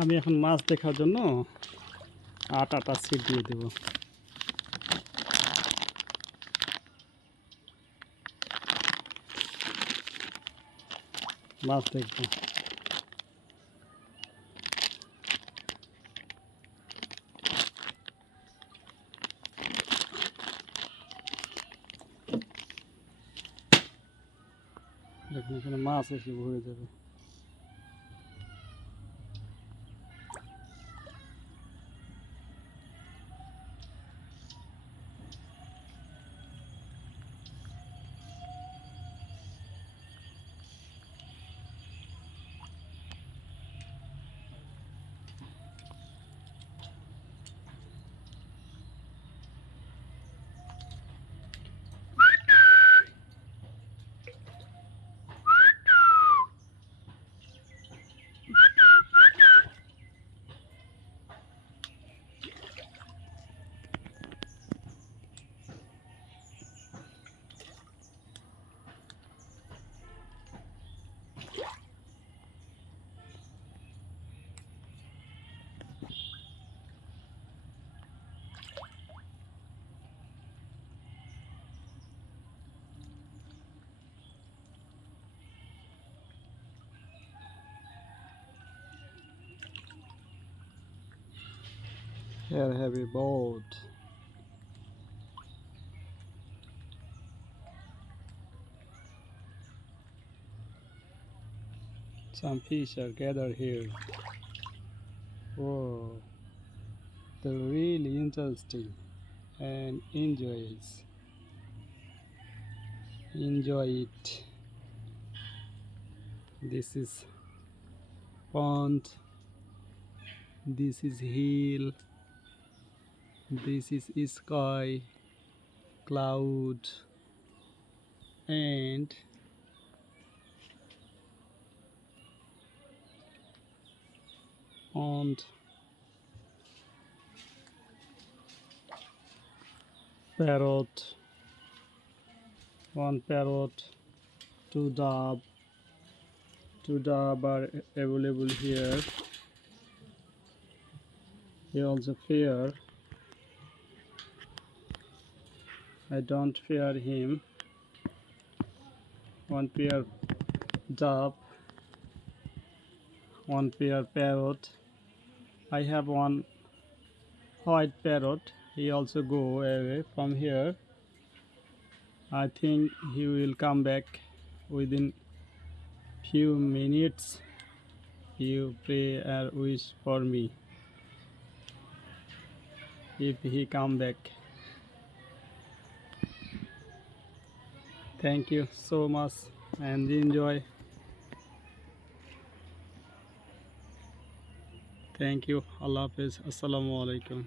আমি এখন মাছ দেখার জন্য আটা সিট দিয়ে দেব। মাছ দেখব। দেখুন এখানে মাছ এসে ভরে যাবে। Here have a boat. Some fish are gathered here. Whoa, they're really interesting and enjoy it. This is pond, this is hill, this is sky, cloud, and pond, parrot, one parrot, two dove are available here. Here also fair. I don't fear him. One pair dove, one pair parrot. I have one white parrot. He also go away from here. I think he will come back within few minutes. You pray a wish for me if he come back. Thank you so much and enjoy. Thank you. Allah Hafiz. Assalamu alaikum.